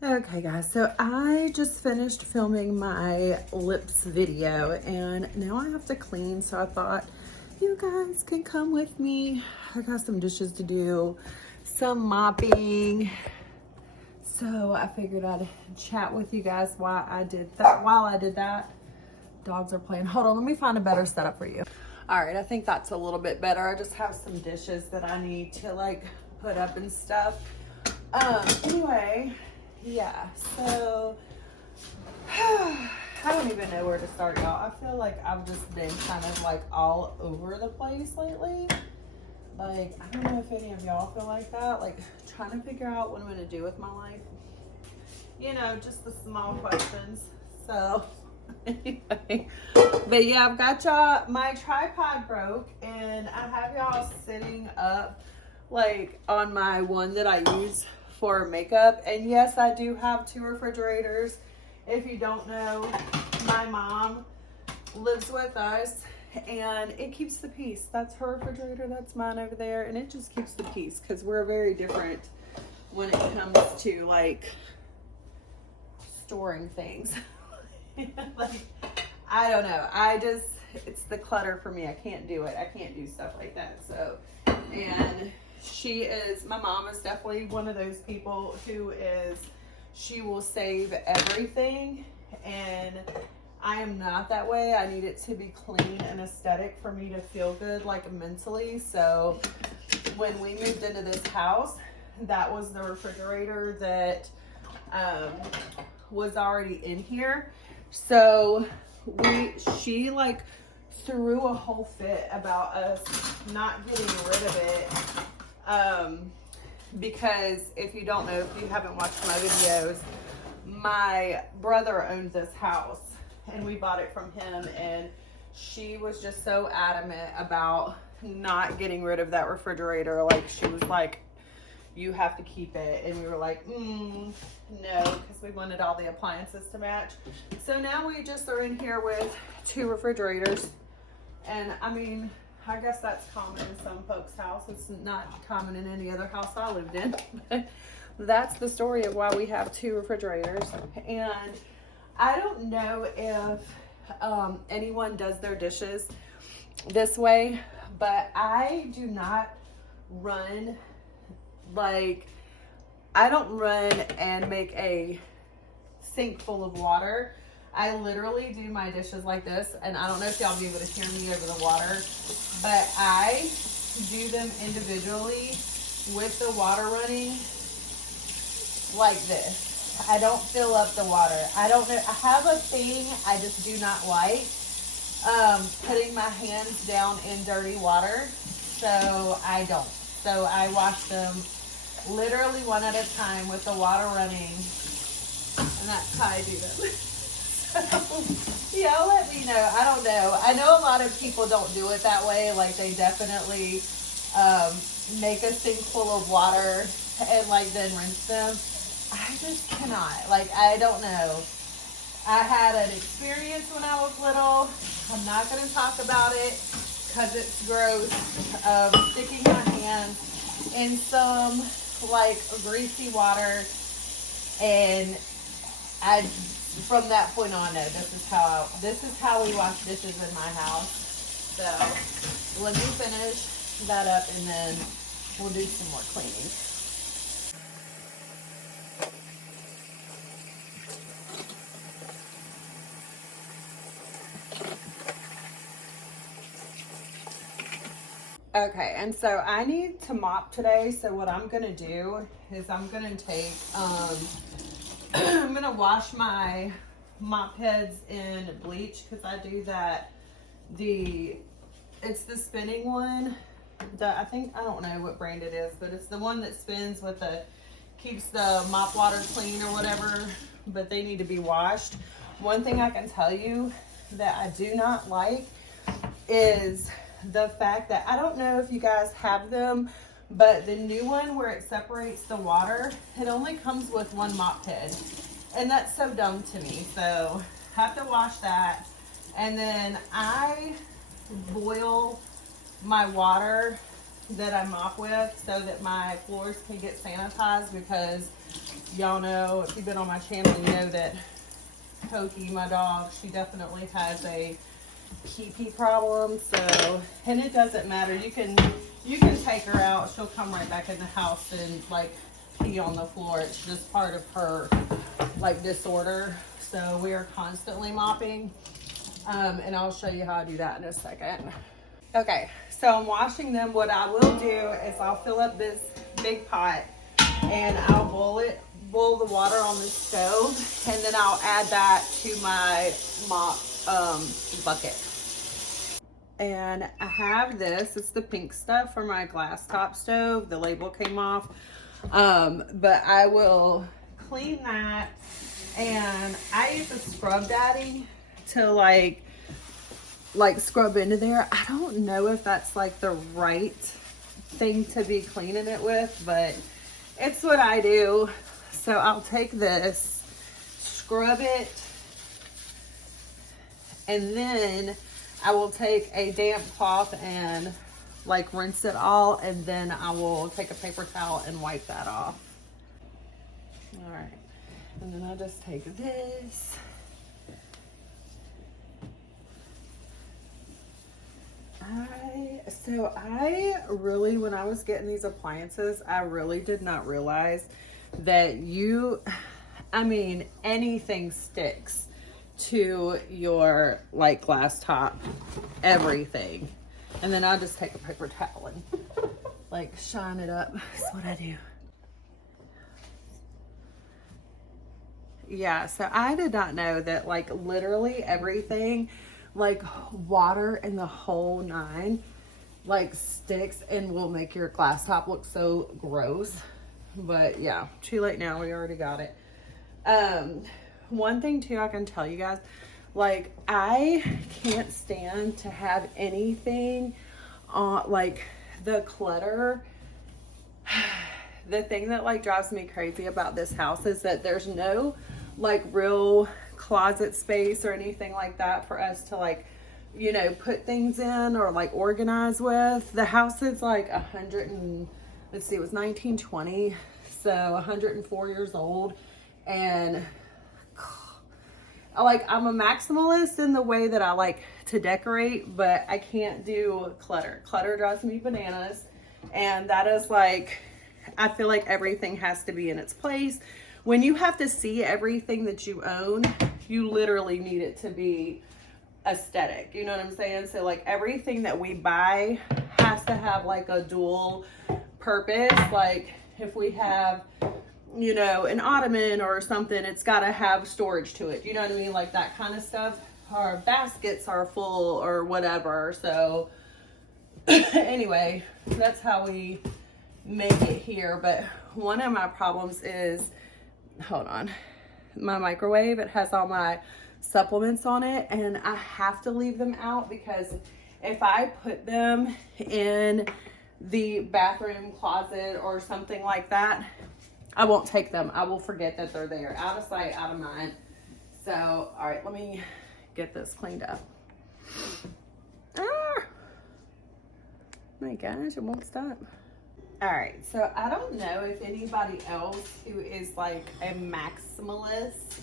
Okay guys, so I just finished filming my lips video and now I have to clean, so I thought you guys can come with me. I got some dishes to do, some mopping. So I figured I'd chat with you guys while I did that. Dogs are playing. Hold on, let me find a better setup for you. All right, I think that's a little bit better. I just have some dishes that I need to like put up and stuff. Anyway, yeah, so I don't even know where to start, y'all. I feel like I've just been kind of like all over the place lately. Like, I don't know if any of y'all feel like that, like trying to figure out what I'm gonna do with my life. You know, just the small questions. So anyway, but yeah, I've got y'all, my tripod broke and I have y'all sitting up like on my one that I use for makeup. And yes, I do have 2 refrigerators. If you don't know, my mom lives with us and it keeps the peace. That's her refrigerator, that's mine over there, and it just keeps the peace because we're very different when it comes to like storing things. Like, I don't know, it's the clutter for me. I can't do it. I can't do stuff like that. So, and my mom is definitely one of those people who she will save everything, and I am not that way. I need it to be clean and aesthetic for me to feel good, like mentally. So when we moved into this house, that was the refrigerator that was already in here. So she like threw a whole fit about us not getting rid of it. Because if you don't know, if you haven't watched my videos, my brother owned this house and we bought it from him, and she was just so adamant about not getting rid of that refrigerator. Like, she was like, you have to keep it. And we were like, no, because we wanted all the appliances to match. So now we just are in here with 2 refrigerators. And I mean, I guess that's common in some folks' house. It's not common in any other house I lived in. But that's the story of why we have 2 refrigerators. And I don't know if anyone does their dishes this way, but I do not run, like, I don't run and make a sink full of water. I literally do my dishes like this, and I don't know if y'all will be able to hear me over the water, but I do them individually with the water running like this. I don't fill up the water. I don't know. I have a thing I just do not like, putting my hands down in dirty water. So I don't. So I wash them literally one at a time with the water running. And that's how I do them. So, yeah, let me know. I don't know. I know a lot of people don't do it that way. Like, they definitely make a sink full of water and like then rinse them. I just cannot. Like, I don't know. I had an experience when I was little. I'm not going to talk about it because it's gross. Sticking my hand in some like greasy water, and from that point on, no, this is how we wash dishes in my house. So let me finish that up and then we'll do some more cleaning. Okay, and so I need to mop today. So what I'm gonna do is I'm gonna take I'm gonna wash my mop heads in bleach, because I do that. It's the spinning one. I don't know what brand it is, but it's the one that spins with keeps the mop water clean or whatever, but they need to be washed. One thing I can tell you that I do not like is the fact that, I don't know if you guys have them, but the new one where it separates the water, it only comes with 1 mop head. And that's so dumb to me. So have to wash that. And then I boil my water that I mop with so that my floors can get sanitized, because Y'all know, if you've been on my channel, you know that Pokey, my dog, she definitely has a pee-pee problem. So, and it doesn't matter. You can take her out. She'll come right back in the house and like pee on the floor. It's just part of her like disorder. So we are constantly mopping. And I'll show you how I do that in a second. Okay, so I'm washing them. What I will do is I'll fill up this big pot and I'll boil the water on the stove, and then I'll add that to my mop bucket. And I have this, it's the pink stuff for my glass top stove. The label came off. But I will clean that, and I use a scrub daddy to like scrub into there. I don't know if that's like the right thing to be cleaning it with, but it's what I do. So I'll take this, scrub it, and then I will take a damp cloth and like rinse it all, and then I will take a paper towel and wipe that off. All right, and then I'll just take this. I really, when I was getting these appliances, I really did not realize that anything sticks to your like glass top, everything. And then I'll just take a paper towel and like shine it up. That's what I do. Yeah, so I did not know that like literally everything, like water and the whole nine, like sticks and will make your glass top look so gross. But yeah, too late now, we already got it. One thing too, I can tell you guys, like I can't stand to have anything on like the clutter. The thing that like drives me crazy about this house is that there's no like real closet space or anything like that for us to like, you know, put things in or like organize with. The house is like it was 1920, so 104 years old. And like I'm a maximalist in the way that I like to decorate, but I can't do clutter. Clutter drives me bananas. And that is like, I feel like everything has to be in its place. When you have to see everything that you own, you literally need it to be aesthetic. You know what I'm saying? So like everything that we buy has to have like a dual purpose. Like if we have, you know, an ottoman or something, it's got to have storage to it. You know what I mean? Like that kind of stuff. Our baskets are full or whatever. So anyway, that's how we make it here. But one of my problems is, hold on, my microwave, it has all my supplements on it, and I have to leave them out because if I put them in the bathroom closet or something like that, I won't take them. I will forget that they're there. Out of sight, out of mind. So, all right, let me get this cleaned up. Ah! My gosh, it won't stop. All right, so I don't know if anybody else who is like a maximalist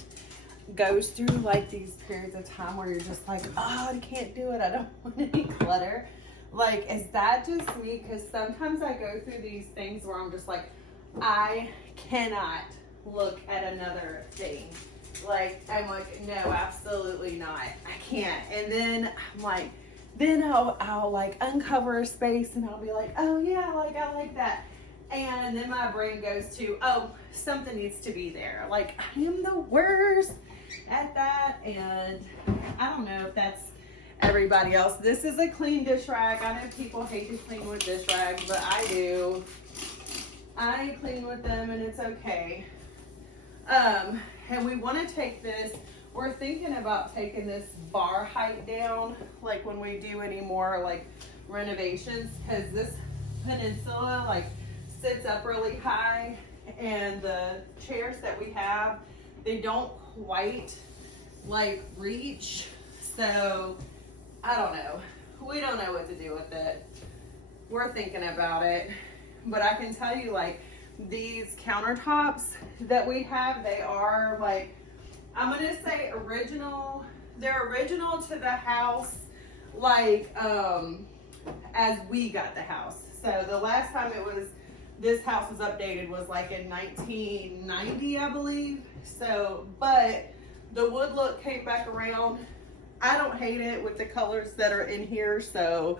goes through like these periods of time where you're just like, oh, I can't do it. I don't want any clutter. Like, is that just me? Because sometimes I go through these things where I'm just like, I cannot look at another thing. Like, I'm like, no, absolutely not. I can't. And then I'm like, then I'll like uncover a space and I'll be like, oh yeah, like I like that. And then my brain goes to, oh, something needs to be there. Like I am the worst at that. And I don't know if that's everybody else. This is a clean dish rag. I know people hate to clean with dish rags, but I do. I clean with them and it's okay. And we want to take this, we're thinking about taking this bar height down, like when we do any more like renovations, because this peninsula like sits up really high, and the chairs that we have, they don't quite like reach. So I don't know. We don't know what to do with it. We're thinking about it, but I can tell you like these countertops that we have, they are like, I'm gonna say original. They're original to the house, like as we got the house. So the last time this house was updated was like in 1990, I believe. So, but the wood look came back around. I don't hate it with the colors that are in here, so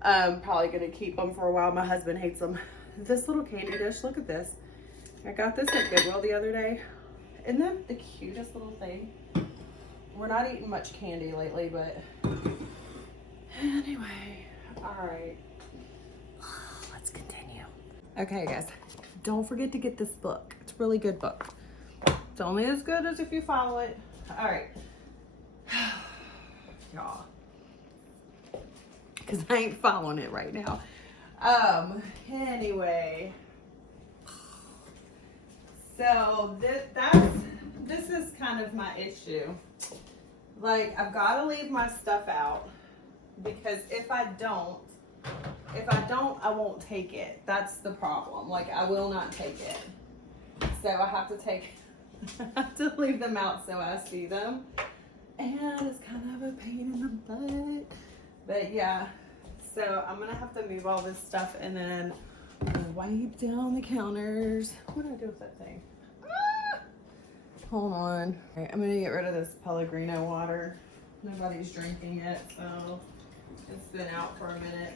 I'm probably gonna keep them for a while. My husband hates them. This little candy dish, look at this. I got this at Goodwill the other day. Isn't that the cutest little thing? We're not eating much candy lately, but anyway, all right. Let's continue. Okay, guys, don't forget to get this book. It's a really good book. It's only as good as if you follow it. All right. Y'all. Because I ain't following it right now. Anyway. So this is kind of my issue. Like, I've got to leave my stuff out because if I don't, I won't take it. That's the problem. Like, I will not take it. So I have to leave them out so I see them. And it's kind of a pain in the butt. But yeah, so I'm gonna have to move all this stuff and then wipe down the counters. What do I do with that thing? Ah! Hold on. All right, I'm gonna get rid of this Pellegrino water. Nobody's drinking it, so it's been out for a minute.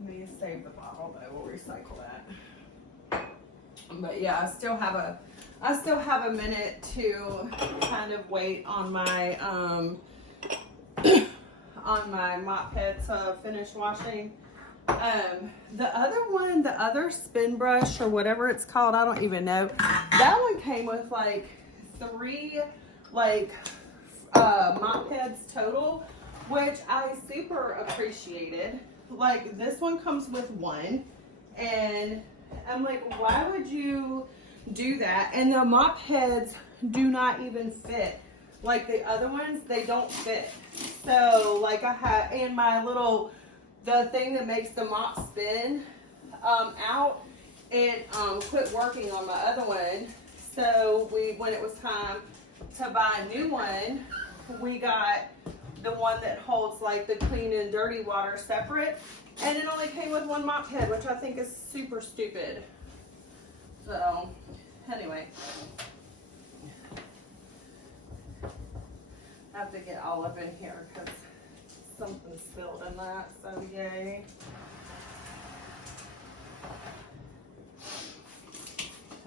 Let me save the bottle though, we'll recycle that. But yeah, I still have a minute to kind of wait on my on my mop head to finish washing. The other spin brush or whatever it's called, I don't even know. That one came with like 3 mop heads total, which I super appreciated. Like, this one comes with 1, and I'm like, why would you do that? And the mop heads do not even fit. Like the other ones, they don't fit. So like I had, and my little, the thing that makes the mop spin out, it quit working on my other one. So when it was time to buy a new one, we got the one that holds like the clean and dirty water separate, and it only came with 1 mop head, which I think is super stupid. So anyway, I have to get all up in here because something spilled in that, so yay.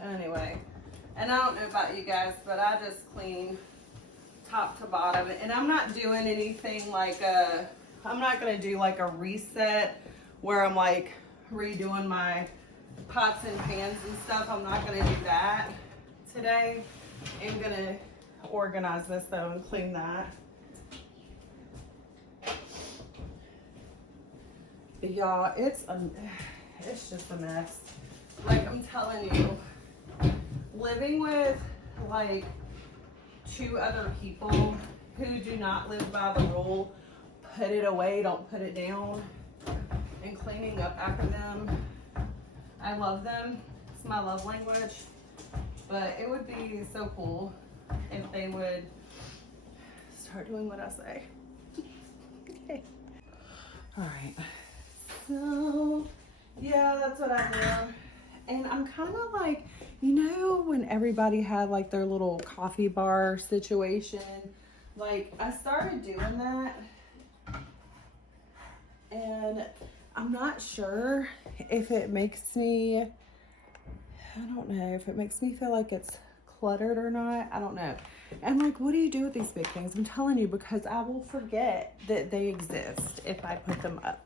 Anyway, and I don't know about you guys, but I just clean top to bottom, and I'm not doing anything like I'm not gonna do like a reset where I'm like redoing my pots and pans and stuff. I'm not gonna do that today. I'm gonna organize this though and clean that. But y'all, it's just a mess. Like, I'm telling you, living with like 2 other people who do not live by the rule, put it away, don't put it down, and cleaning up after them. I love them. It's my love language. But it would be so cool if they would start doing what I say. Okay. All right. So, yeah, that's what I do. And I'm kind of like, you know, when everybody had like their little coffee bar situation, like I started doing that, and I'm not sure if it makes me, I don't know, if it makes me feel like it's cluttered or not. I don't know. And like, what do you do with these big things? I'm telling you, because I will forget that they exist if I put them up.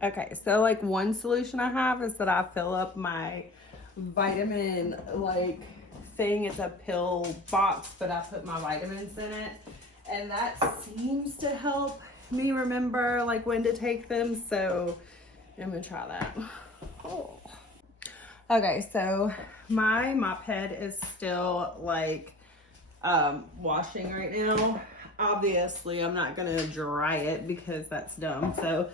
Okay, so like one solution I have is that I fill up my vitamin like thing. It's a pill box, but I put my vitamins in it, and that seems to help me remember like when to take them. So I'm gonna try that. Oh. Okay, so my mop head is still like washing right now. obviously I'm not gonna dry it because that's dumb. So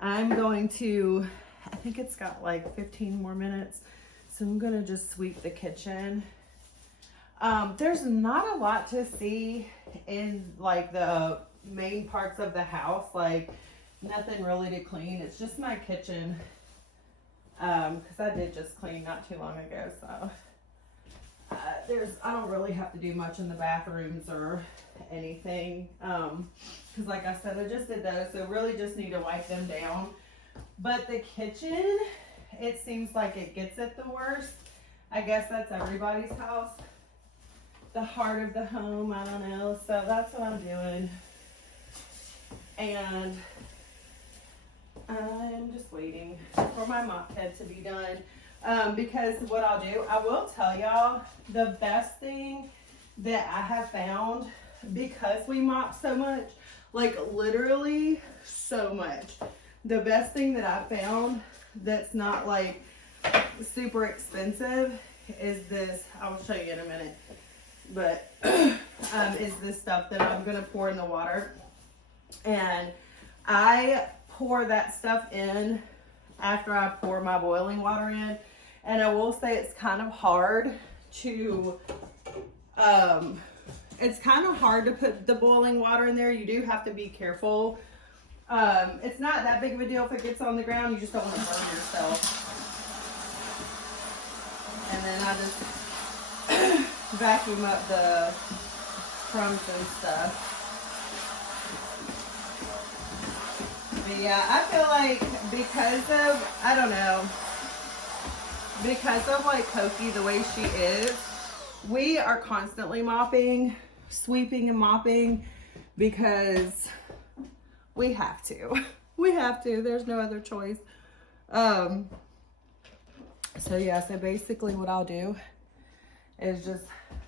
I'm going to, I think it's got like 15 more minutes. So I'm gonna just sweep the kitchen. There's not a lot to see in like the main parts of the house, like nothing really to clean. It's just my kitchen, because I did just clean not too long ago. So I don't really have to do much in the bathrooms or anything, because like I said, I just did those, so really just need to wipe them down. But the kitchen, it seems like it gets it the worst. I guess that's everybody's house, the heart of the home, I don't know. So that's what I'm doing, and I'm just waiting for my mop head to be done. Because what I'll do, I will tell y'all, the best thing that I have found, because we mop so much, like literally so much, the best thing that I found that's not like super expensive is this. I'll show you in a minute, but is this stuff that I'm gonna pour in the water, and I pour that stuff in after I pour my boiling water in. And I will say it's kind of hard to put the boiling water in there. You do have to be careful. It's not that big of a deal if it gets on the ground. You just don't want to burn yourself. And then I just vacuum up the crumbs and stuff. But yeah, I feel like because of, I don't know, because of like Koki, the way she is, we are constantly mopping, sweeping and mopping, because we have to. We have to. There's no other choice. So yeah, so basically what I'll do is just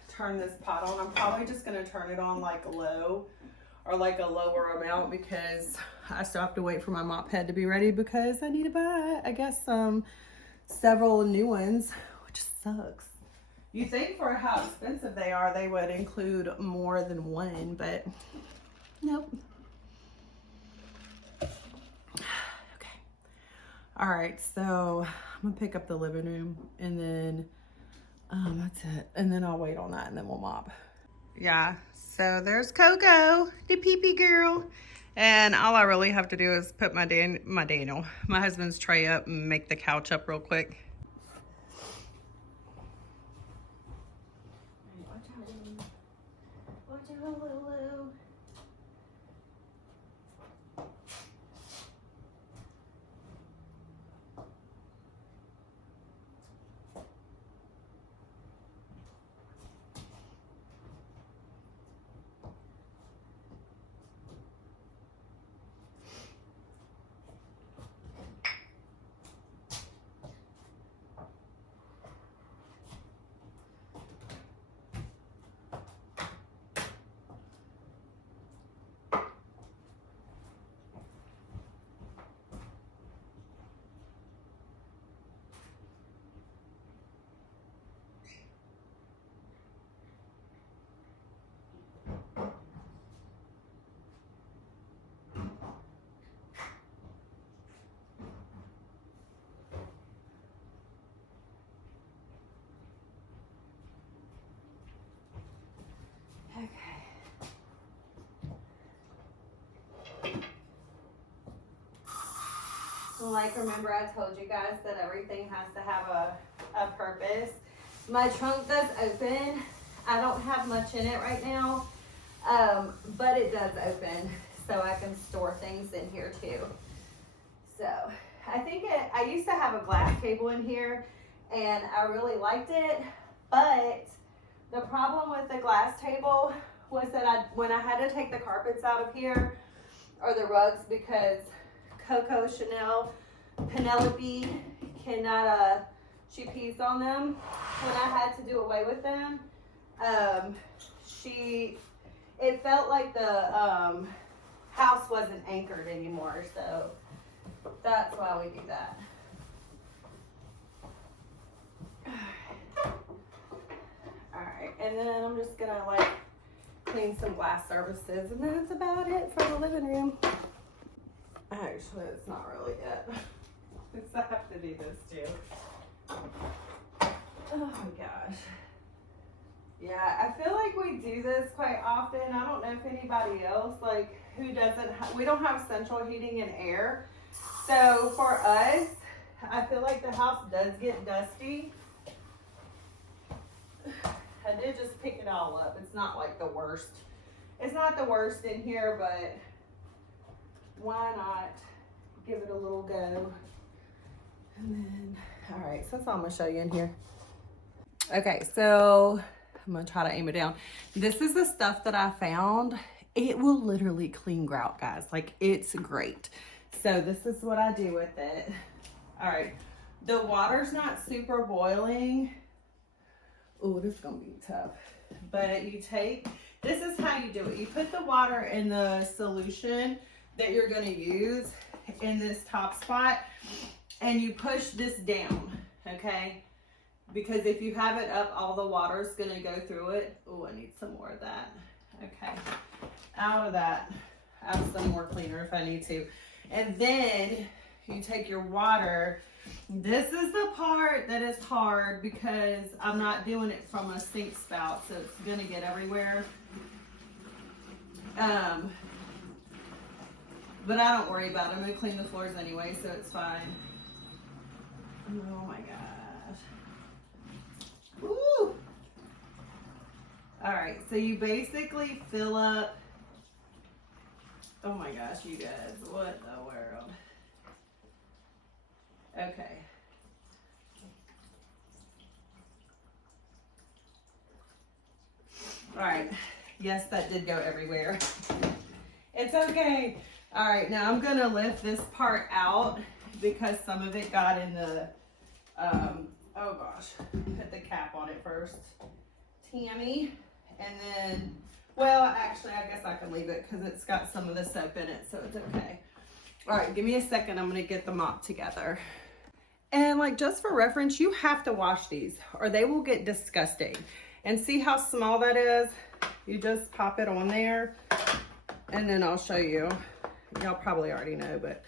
turn this pot on. I'm probably just going to turn it on like low, or like a lower amount, because I still have to wait for my mop head to be ready, because I need to buy, I guess, several new ones, which sucks. You think for how expensive they are, they would include more than one, but nope. Okay. All right, so I'm gonna pick up the living room, and then that's it. And then I'll wait on that, and then we'll mop. Yeah, so there's Coco, the pee-pee girl. And all I really have to do is put my husband's tray up and make the couch up real quick. Watch out, Lulu. Like, remember I told you guys that everything has to have a purpose. My trunk does open. I don't have much in it right now, but it does open, so I can store things in here too. So I think I used to have a glass table in here, and I really liked it, but the problem with the glass table was that when I had to take the carpets out of here, or the rugs, because Coco Chanel Penelope cannot she pees on them. When I had to do away with them, it felt like the house wasn't anchored anymore, so that's why we do that. All right, and then I'm just gonna like clean some glass surfaces, and that's about it for the living room. Actually, it's not really it. I have to do this too. Oh my gosh. Yeah, I feel like we do this quite often. I don't know if anybody else, like, who doesn't, we don't have central heating and air. So for us, I feel like the house does get dusty. I did just pick it all up. It's not like the worst. It's not the worst in here, but why not give it a little go? And then, all right, so that's all I'm gonna show you in here. Okay, so I'm gonna try to aim it down. This is the stuff that I found. It will literally clean grout, guys. Like, it's great. So this is what I do with it. All right, the water's not super boiling. Oh, this is gonna be tough. But you take, this is how you do it. You put the water in the solution that you're gonna use in this top spot, and you push this down, okay? Because if you have it up, all the water is gonna go through it. Oh, I need some more of that. Okay, out of that. Add some more cleaner if I need to. And then you take your water. This is the part that is hard because I'm not doing it from a sink spout, so it's gonna get everywhere. But I don't worry about it. I'm gonna clean the floors anyway, so it's fine. Oh my gosh. Woo! All right, so you basically fill up. Oh my gosh, you guys, what the world? Okay. All right, yes, that did go everywhere. It's okay. All right, now I'm gonna lift this part out because some of it got in the, oh gosh, put the cap on it first. Tammy, and then, well, actually, I guess I can leave it because it's got some of the soap in it, so it's okay. All right, give me a second. I'm gonna get the mop together. And like, just for reference, you have to wash these or they will get disgusting. And see how small that is? You just pop it on there and then I'll show you. Y'all probably already know, but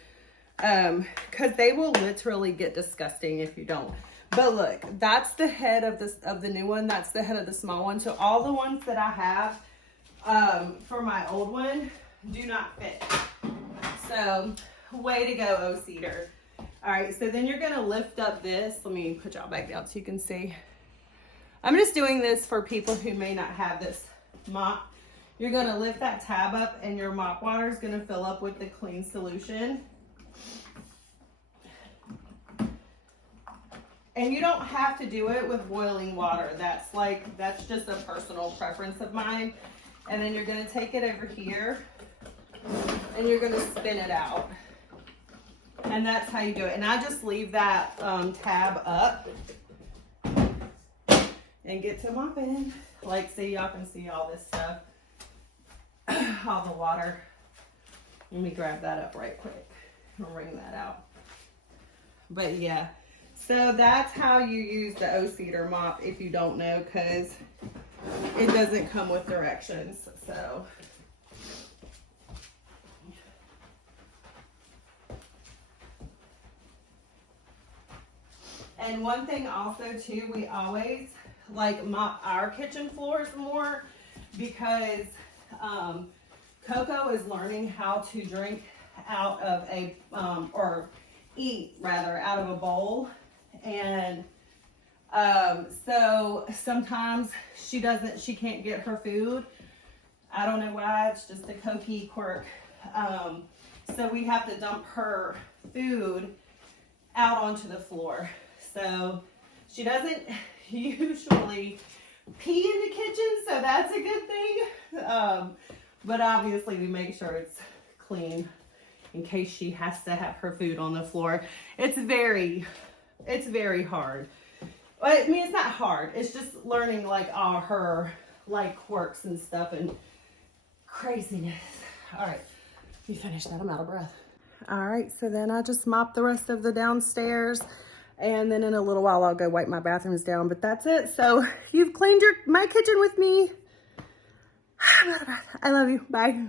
because they will literally get disgusting if you don't. But look, that's the head of this, of the new one. That's the head of the small one. So all the ones that I have for my old one do not fit. So way to go, O-Cedar. All right, so then you're gonna lift up this. Let me put y'all back down so you can see. I'm just doing this for people who may not have this mop. You're gonna lift that tab up and your mop water is gonna fill up with the clean solution. And you don't have to do it with boiling water. That's just a personal preference of mine. And then you're gonna take it over here and you're gonna spin it out. And that's how you do it. And I just leave that tab up and get to mopping. Like, see, y'all can see all this stuff, all the water. Let me grab that up right quick and wring that out. But yeah, so that's how you use the O-Cedar mop if you don't know, because it doesn't come with directions. So and one thing also too, we always like mop our kitchen floors more because Coco is learning how to drink out of a, or eat rather, out of a bowl. And so sometimes she can't get her food. I don't know why, it's just a Cokie quirk. So we have to dump her food out onto the floor. So she doesn't usually pee in the kitchen, so that's a good thing. But obviously we make sure it's clean in case she has to have her food on the floor. It's very hard. I mean, it's not hard. It's just learning like all her like quirks and stuff and craziness. All right, let me finish that. I'm out of breath. All right, so then I just mop the rest of the downstairs. And then in a little while, I'll go wipe my bathrooms down, but that's it. So you've cleaned my kitchen with me. I love you. Bye.